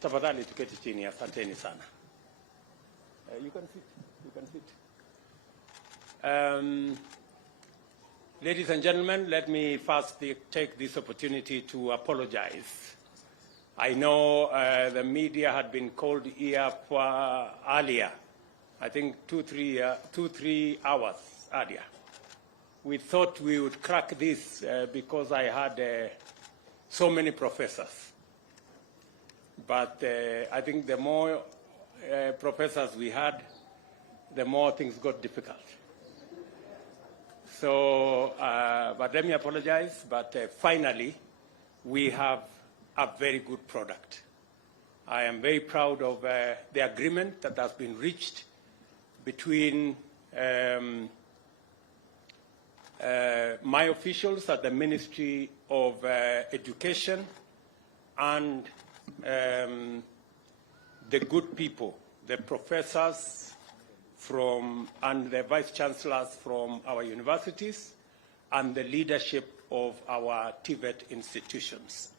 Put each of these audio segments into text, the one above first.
Tafadhali tuketi chini, asanteni sana. You can sit. You can sit. Ladies and gentlemen, let me first take this opportunity to apologize. I know the media had been called here for earlier, I think 2-3 hours earlier. We thought we would crack this because I had so many professors. But I think the more professors we had, the more things got difficult. So, but let me apologize, but finally, we have a very good product. I am very proud of the agreement that has been reached between my officials at the Ministry of Education and the good people, the professors and the vice chancellors from our universities and the leadership of our TVET institutions.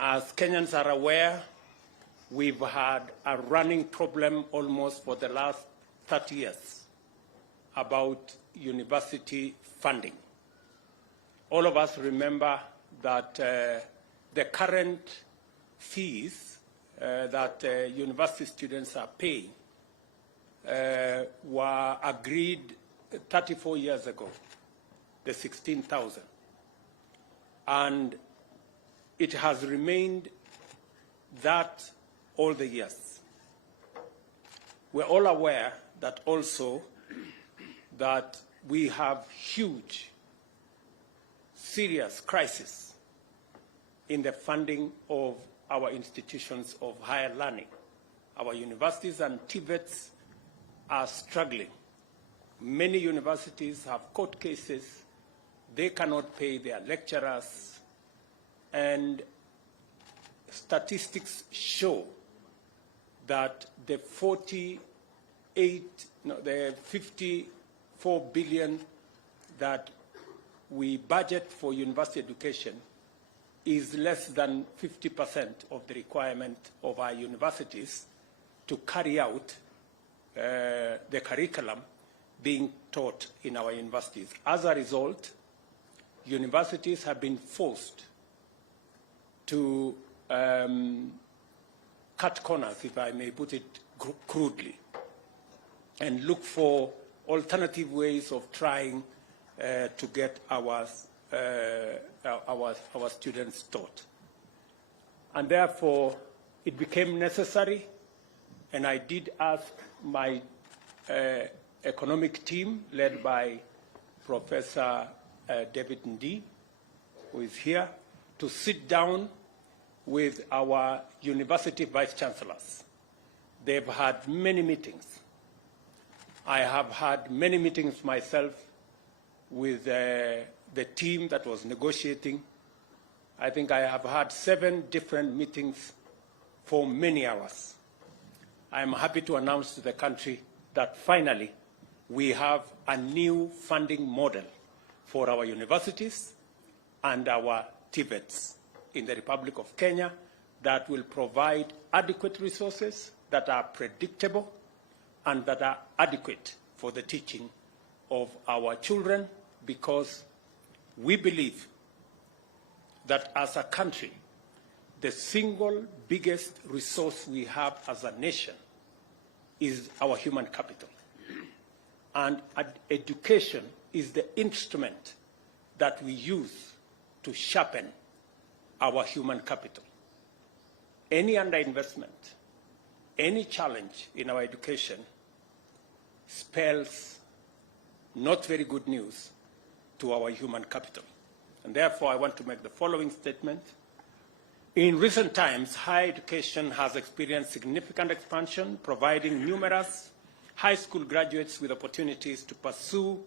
As Kenyans are aware, we've had a running problem almost for the last 30 years about university funding. All of us remember that the current fees that university students are paying were agreed 34 years ago, the 16,000. And it has remained that all the years. We're all aware that also that we have huge, serious crisis in the funding of our institutions of higher learning. Our universities and TVETs are struggling. Many universities have court cases. They cannot pay their lecturers. And statistics show that the 54 billion that we budget for university education is less than 50% of the requirement of our universities to carry out the curriculum being taught in our universities. As a result, universities have been forced to cut corners, if I may put it crudely, and look for alternative ways of trying to get our students taught. And therefore, it became necessary, and I did ask my economic team, led by Professor David Ndii, who is here, to sit down with our university vice chancellors. They've had many meetings. I have had many meetings myself with the team that was negotiating. I think I have had 7 different meetings for many hours. I am happy to announce to the country that finally we have a new funding model for our universities and our TVETs in the Republic of Kenya that will provide adequate resources that are predictable and that are adequate for the teaching of our children, because we believe that as a country, the single biggest resource we have as a nation is our human capital. And education is the instrument that we use to sharpen our human capital. Any underinvestment, any challenge in our education spells not very good news to our human capital. And therefore, I want to make the following statement. In recent times, higher education has experienced significant expansion, providing numerous high school graduates with opportunities to pursue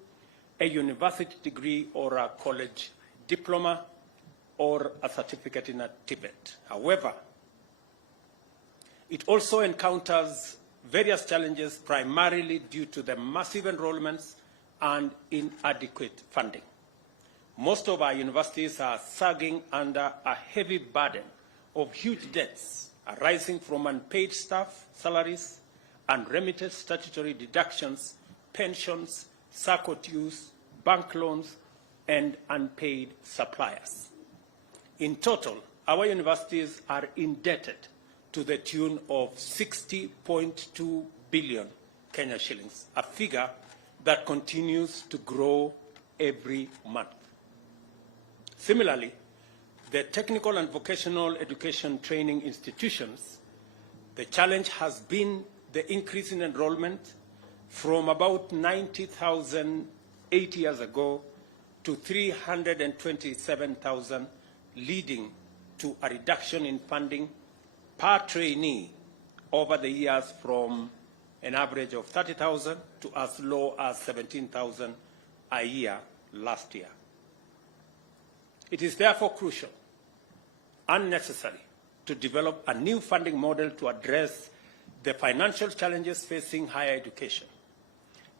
a university degree or a college diploma or a certificate in a TVET. However, it also encounters various challenges, primarily due to the massive enrollments and inadequate funding. Most of our universities are sagging under a heavy burden of huge debts arising from unpaid staff salaries, unremitted statutory deductions, pensions, SACCO dues, bank loans, and unpaid suppliers. In total, our universities are indebted to the tune of 60.2 billion Kenya shillings, a figure that continues to grow every month. Similarly, the technical and vocational education training institutions, the challenge has been the increase in enrollment from about 90,000 8 years ago to 327,000, leading to a reduction in funding per trainee over the years from an average of 30,000 to as low as 17,000 a year last year. It is therefore crucial and necessary to develop a new funding model to address the financial challenges facing higher education.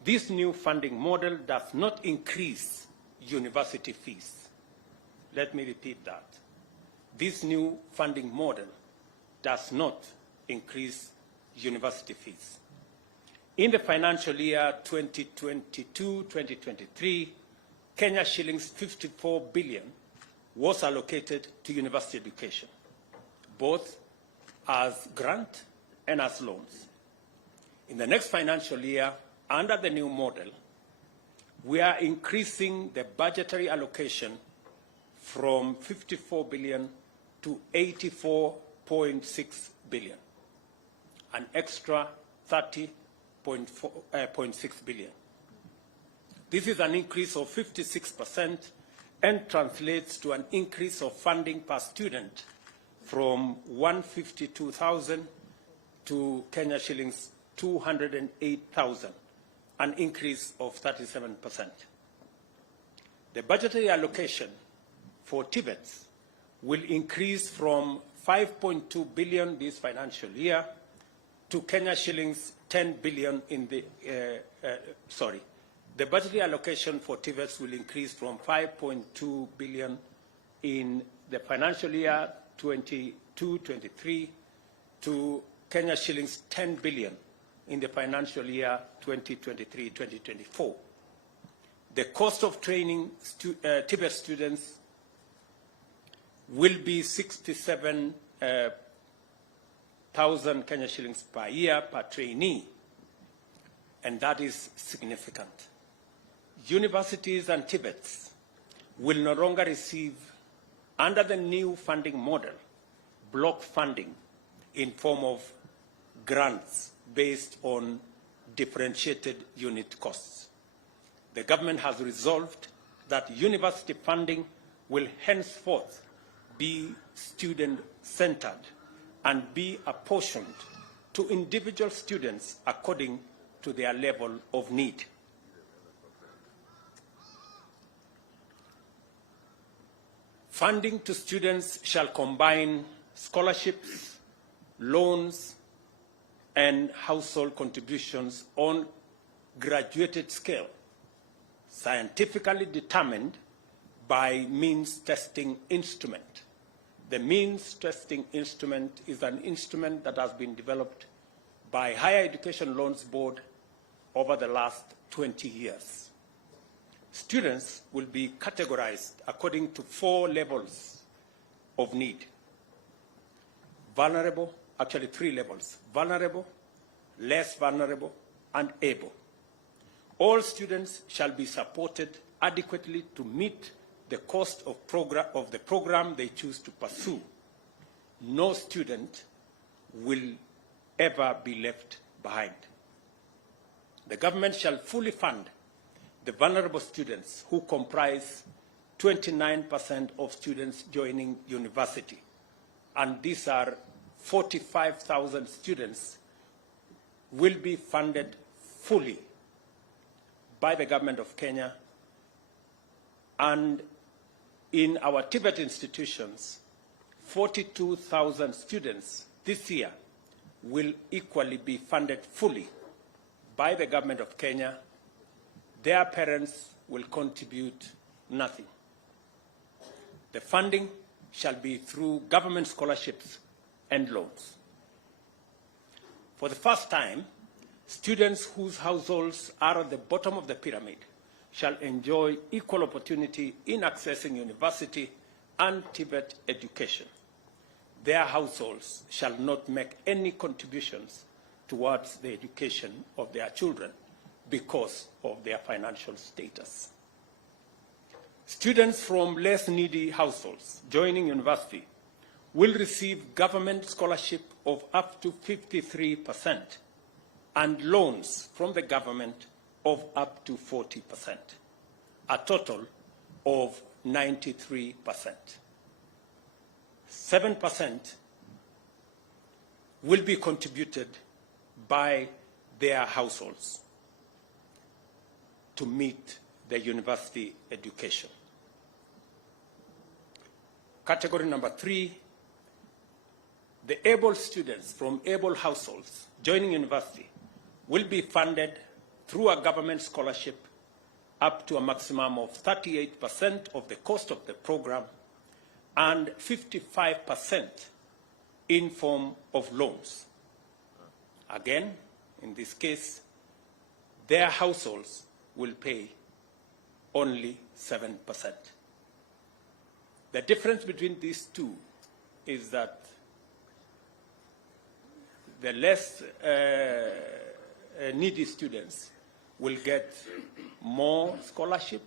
This new funding model does not increase university fees. Let me repeat that. This new funding model does not increase university fees. In the financial year 2022-2023, Kenya shillings 54 billion was allocated to university education, both as grant and as loans. In the next financial year, under the new model, we are increasing the budgetary allocation from 54 billion to 84.6 billion, an extra 30.6 billion. This is an increase of 56% and translates to an increase of funding per student from 152,000 to Kenya shillings 208,000, an increase of 37%. The budgetary allocation for TVETs will increase from 5.2 billion this financial year to Kenya shillings 10 billion in the, the budgetary allocation for TVETs will increase from 5.2 billion in the financial year 22-23 to Kenya shillings 10 billion in the financial year 2023-2024. The cost of training TVET students will be 67,000 Kenya shillings per year per trainee, and that is significant. Universities and TVETs will no longer receive, under the new funding model, block funding in form of grants based on differentiated unit costs. The government has resolved that university funding will henceforth be student-centered and be apportioned to individual students according to their level of need. Funding to students shall combine scholarships, loans, and household contributions on graduated scale, scientifically determined by means testing instrument. The means testing instrument is an instrument that has been developed by Higher Education Loans Board over the last 20 years. Students will be categorized according to 4 levels of need. Vulnerable, actually 3 levels: vulnerable, less vulnerable, and able. All students shall be supported adequately to meet the cost of the program they choose to pursue. No student will ever be left behind. The government shall fully fund the vulnerable students, who comprise 29% of students joining university. And these are 45,000 students will be funded fully by the government of Kenya. And in our TVET institutions, 42,000 students this year will equally be funded fully by the government of Kenya. Their parents will contribute nothing. The funding shall be through government scholarships and loans. For the first time, students whose households are at the bottom of the pyramid shall enjoy equal opportunity in accessing university and TVET education. Their households shall not make any contributions towards the education of their children because of their financial status. Students from less needy households joining university will receive government scholarship of up to 53% and loans from the government of up to 40%, a total of 93%. 7% will be contributed by their households to meet the university education. Category number 3, the able students from able households joining university will be funded through a government scholarship up to a maximum of 38% of the cost of the program and 55% in form of loans. Again, in this case, their households will pay only 7%. The difference between these two is that the less needy students will get more scholarship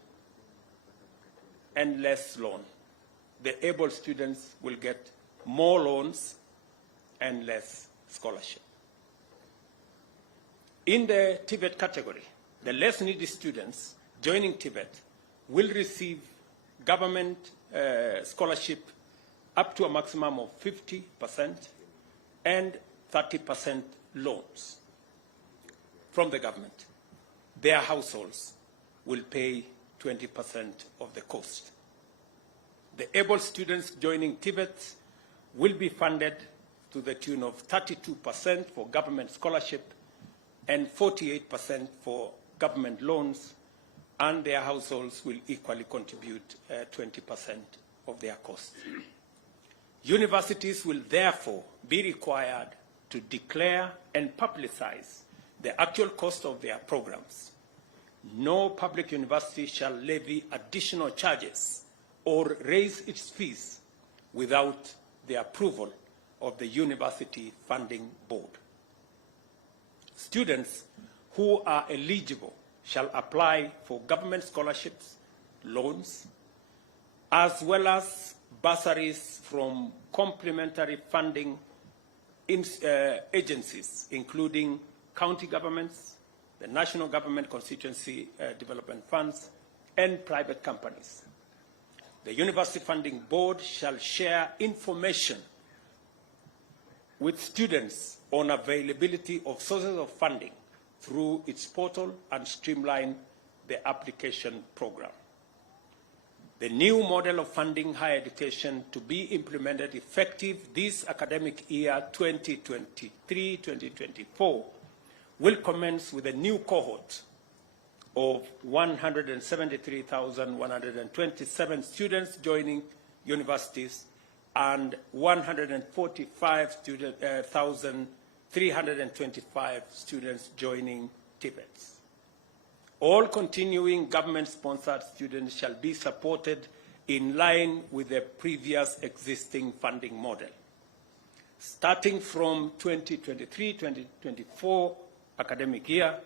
and less loan. The able students will get more loans and less scholarship. In the TVET category, the less needy students joining TVET will receive government scholarship up to a maximum of 50% and 30% loans from the government. Their households will pay 20% of the cost. The able students joining TVET will be funded to the tune of 32% for government scholarship and 48% for government loans, and their households will equally contribute 20% of their costs. Universities will therefore be required to declare and publicize the actual cost of their programs. No public university shall levy additional charges or raise its fees without the approval of the University Funding Board. Students who are eligible shall apply for government scholarships, loans, as well as bursaries from complementary funding agencies, including county governments, the national government constituency development funds, and private companies. The University Funding Board shall share information with students on availability of sources of funding through its portal and streamline the application program. The new model of funding higher education to be implemented effective this academic year 2023-2024 will commence with a new cohort of 173,127 students joining universities and 145,325 students joining TVETs. All continuing government-sponsored students shall be supported in line with the previous existing funding model. Starting from 2023-2024 academic year,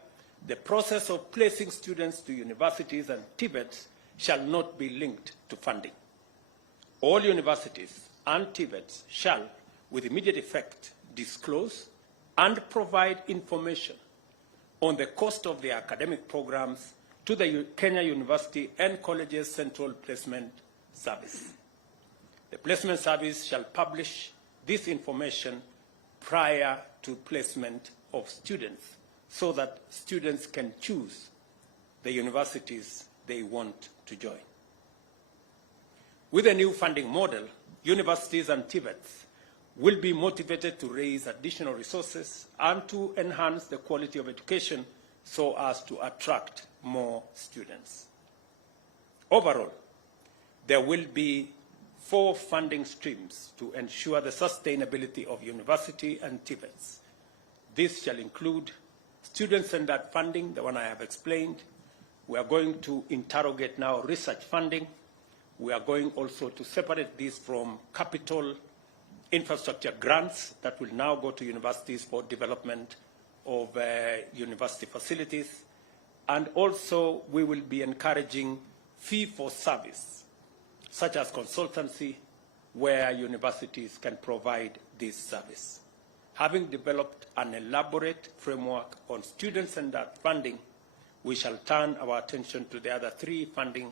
the process of placing students to universities and TVETs shall not be linked to funding. All universities and TVETs shall, with immediate effect, disclose and provide information on the cost of their academic programs to the Kenya University and Colleges Central Placement Service. The Placement Service shall publish this information prior to placement of students so that students can choose the universities they want to join. With a new funding model, universities and TVETs will be motivated to raise additional resources and to enhance the quality of education so as to attract more students. Overall, there will be 4 funding streams to ensure the sustainability of university and TVETs. This shall include student-centered funding, the one I have explained. We are going to interrogate now research funding. We are going also to separate this from capital infrastructure grants that will now go to universities for development of university facilities. And also we will be encouraging fee for service, such as consultancy, where universities can provide this service. Having developed an elaborate framework on student-centered funding, we shall turn our attention to the other 3 funding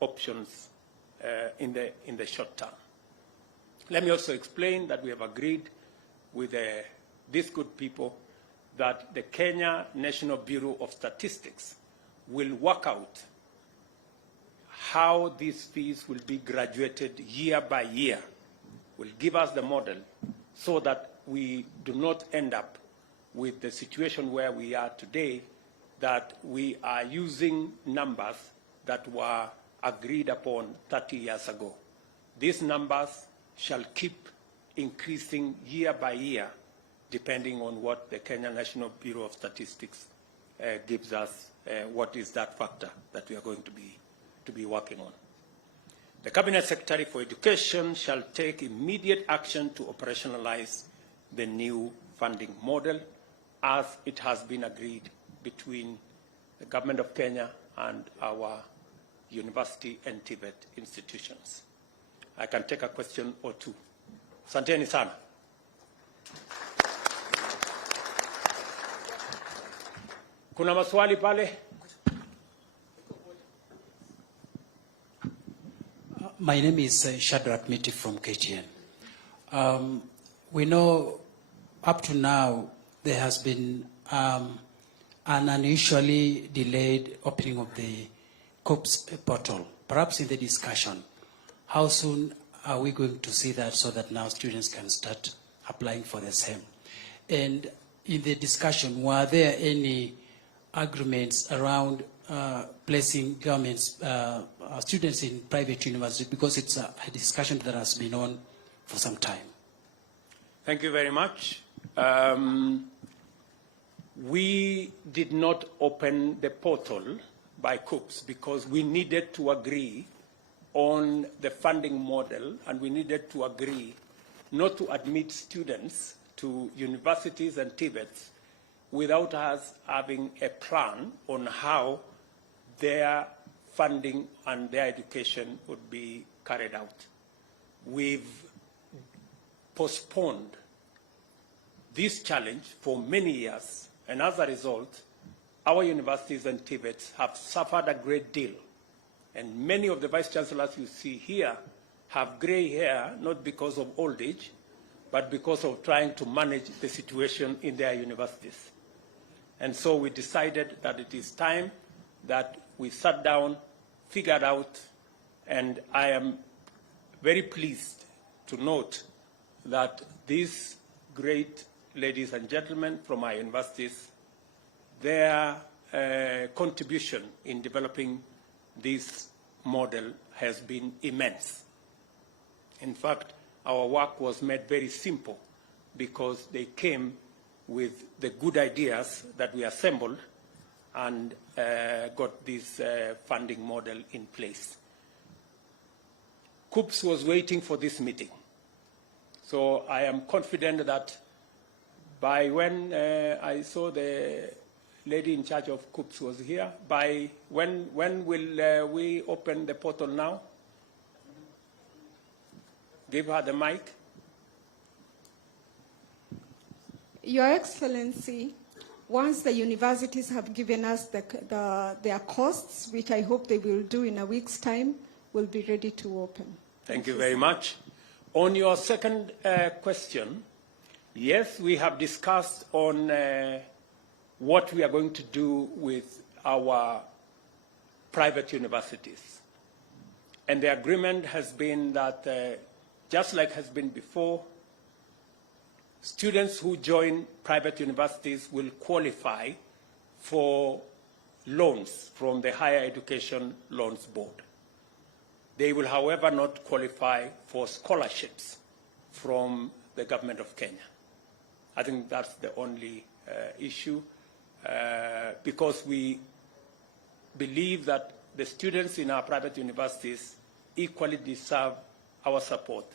options in the short term. Let me also explain that we have agreed with these good people that the Kenya National Bureau of Statistics will work out how these fees will be graduated year by year, will give us the model so that we do not end up with the situation where we are today, that we are using numbers that were agreed upon 30 years ago. These numbers shall keep increasing year by year, depending on what the Kenya National Bureau of Statistics gives us, what is that factor that we are going to be working on. The Cabinet Secretary for Education shall take immediate action to operationalize the new funding model as it has been agreed between the Government of Kenya and our university and TVET institutions. I can take a question or two. Asanteni sana. Kuna maswali pale? My name is Shadrach Miti from KTN. We know up to now there has been an unusually delayed opening of the COPS portal. Perhaps in the discussion, how soon are we going to see that so that now students can start applying for the same? And in the discussion, were there any agreements around placing governments, students in private universities, because it's a discussion that has been on for some time? Thank you very much. We did not open the portal by COPS because we needed to agree on the funding model, and we needed to agree not to admit students to universities and TVETs without us having a plan on how their funding and their education would be carried out. We've postponed this challenge for many years, and as a result, our universities and TVETs have suffered a great deal. And many of the vice chancellors you see here have gray hair, not because of old age, but because of trying to manage the situation in their universities. And so we decided that it is time that we sat down, figured out, and I am very pleased to note that these great ladies and gentlemen from our universities, their contribution in developing this model has been immense. In fact, our work was made very simple because they came with the good ideas that we assembled and got this funding model in place. COPS was waiting for this meeting. So I am confident that by when I saw the lady in charge of COPS was here, by when will we open the portal now? Give her the mic. Your Excellency, once the universities have given us their costs, which I hope they will do in a week's time, we'll be ready to open. Thank you very much. On your second question, yes, we have discussed on what we are going to do with our private universities. And the agreement has been that, just like has been before, students who join private universities will qualify for loans from the Higher Education Loans Board. They will, however, not qualify for scholarships from the government of Kenya. I think that's the only issue, because we believe that the students in our private universities equally deserve our support.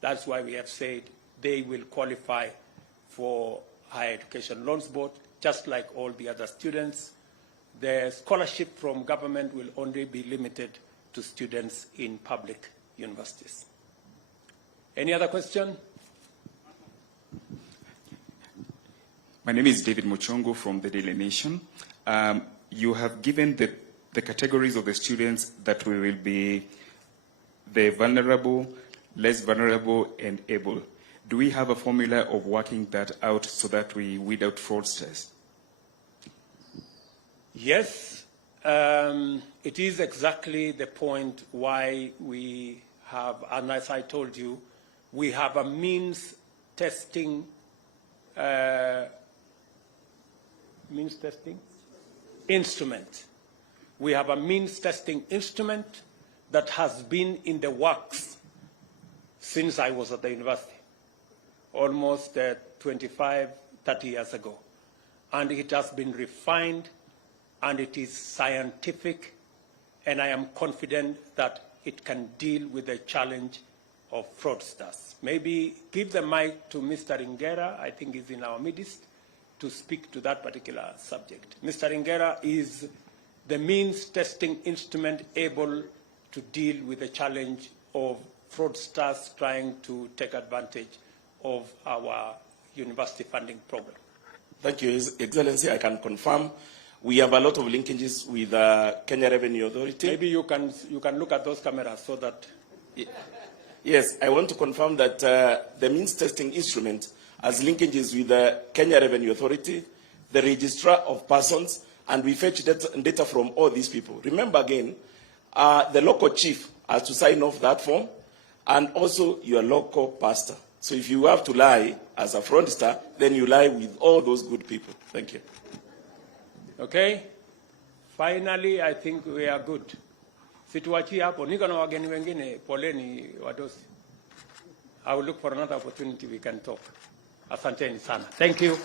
That's why we have said they will qualify for Higher Education Loans Board, just like all the other students. The scholarship from government will only be limited to students in public universities. Any other question? My name is David Muchongo from the Daily Nation. You have given the categories of the students that we will be the vulnerable, less vulnerable, and able. Do we have a formula of working that out so that we weed out fraudsters? Yes, it is exactly the point why we have, and as I told you, we have a means testing instrument. We have a means testing instrument that has been in the works since I was at the university, almost 25, 30 years ago. And it has been refined, and it is scientific, and I am confident that it can deal with the challenge of fraudsters. Maybe give the mic to Mr. Ingera, I think he's in our midst, to speak to that particular subject. Mr. Ingera is the means testing instrument able to deal with the challenge of fraudsters trying to take advantage of our university funding program. Thank you, His Excellency. I can confirm we have a lot of linkages with Kenya Revenue Authority. Maybe you can look at those cameras so that... Yes, I want to confirm that the means testing instrument has linkages with the Kenya Revenue Authority, the Registrar of Persons, and we fetch data from all these people. Remember again, the local chief has to sign off that form, and also your local pastor. So if you have to lie as a fraudster, then you lie with all those good people. Thank you. Okay. Finally, I think we are good. Situachi hapo, niko na wageni wengine, poleni wadosi. I will look for another opportunity we can talk. Asanteni sana. Thank you.